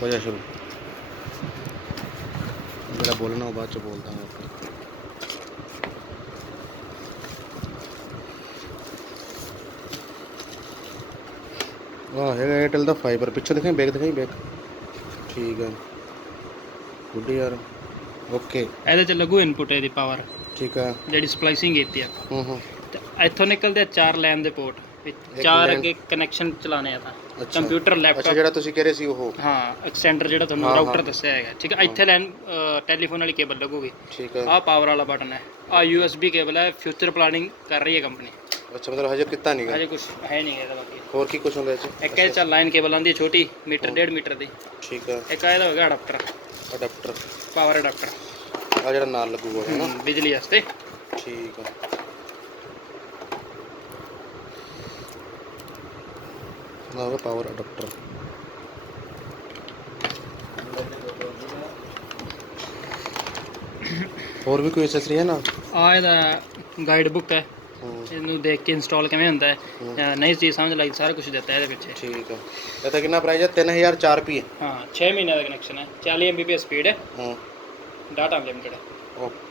हो जा शुरू। मेरा बोलना हो बाद च बोलता हूँ अपने। वाह है एयरटेल का फाइबर पिछले दिखाई बैक ठीक है गुड यार ओके ਇਹਦੇ ਚ ਲੱਗੂ ਇਨਪੁਟ ਇਹਦੀ ਪਾਵਰ ठीक है ਜਿਹੜੀ ਸਪਲਾਈਸਿੰਗ ਕੀਤੀ ਆਪਾਂ हम्म। ਤੇ ਇੱਥੋਂ ਨਿਕਲਦੇ ਆ 4 ਲੈਨ ਦੇ ਪੋਰਟ एक ਚਾਰ लैंड ਅੱਗੇ ਕਨੈਕਸ਼ਨ ਚਲਾਣੇ ਆ ਤਾਂ अच्छा ਕੰਪਿਊਟਰ अच्छा ਲੈਪਟਾਪ ਜਿਹੜਾ ਤੁਸੀਂ ਕਹਿ ਰਹੇ ਸੀ ਉਹ ਹਾਂ ਐਕਸਟੈਂਡਰ ਜਿਹੜਾ ਤੁਹਾਨੂੰ ਹਾਂ, ਰਾਊਟਰ ਹਾਂ। ਦੱਸਿਆ ਹੈਗਾ ਠੀਕ ਹੈ ਇੱਥੇ ਲੈਨ ਟੈਲੀਫੋਨ ਵਾਲੀ ਕੇਬਲ ਲੱਗੂਗੀ ठीक है ਆਹ ਪਾਵਰ ਵਾਲਾ ਬਟਨ ਹੈ ਆਹ USB ਕੇਬਲ ਹੈ ਫਿਊਚਰ ਪਲਾਨਿੰਗ ਕਰ ਰਹੀ ਹੈ ਕੰਪਨੀ अच्छा मतलब हजे कितना नहीं ਹਜੇ ਕੁਝ ਹੈ ਨਹੀਂ ਇਹਦਾ ਬਾਕੀ और की कुछ ਹੁੰਦਾ ਇਹ ਇੱਕ ਇਹ ਚੱਲ ਲਾਈਨ ਕੇਬਲ ਆਂਦੀ ਛੋਟੀ ਮੀਟਰ ਹਾਂ। 1.5 ਮੀਟਰ ਦੀ ਠੀਕ ਹੈ ਇੱਕ ਇਹਦਾ ਹੋਗਾ ਅਡਾਪਟਰ ਅਡਾਪਟਰ ਪਾਵਰ ਅਡਾਪਟਰ ਆ ਜਿਹੜਾ ਨਾਲ ਲੱਗੂਗਾ ਹੈ ਨਾ ਬਿਜਲੀ ਵਾਸਤੇ ਠੀਕ ਹੈ ਨਾ ਹੋਗਾ ਪਾਵਰ ਅਡਾਪਟਰ ਹੋਰ ਵੀ ਕੋਈ ਐਕਸੈਸਰੀ ਹੈ ਨਾ ਆ ਇਹਦਾ ਗਾਈਡ ਬੁੱਕ ਹੈ ਹੂੰ ਇਹਨੂੰ ਦੇਖ ਕੇ ਇੰਸਟਾਲ ਕਿਵੇਂ ਹੁੰਦਾ ਹੈ ਨਹੀਂ ਚੀਜ਼ ਸਮਝ ਲੱਗੀ ਸਾਰਾ ਕੁਝ ਦਿੱਤਾ ਇਹਦੇ ਵਿੱਚ ਠੀਕ ਹੈ ਇਹਦਾ ਕਿੰਨਾ ਪ੍ਰਾਈਸ ਹੈ 3004 ਰੁਪਏ ਹਾਂ 6 ਮਹੀਨੇ ਦਾ ਕਨੈਕਸ਼ਨ ਹੈ 40 Mbps ਸਪੀਡ ਹੈ ਹੂੰ ਡਾਟਾ ਅਨਲਿਮਿਟਡ ਹੈ ਓਕੇ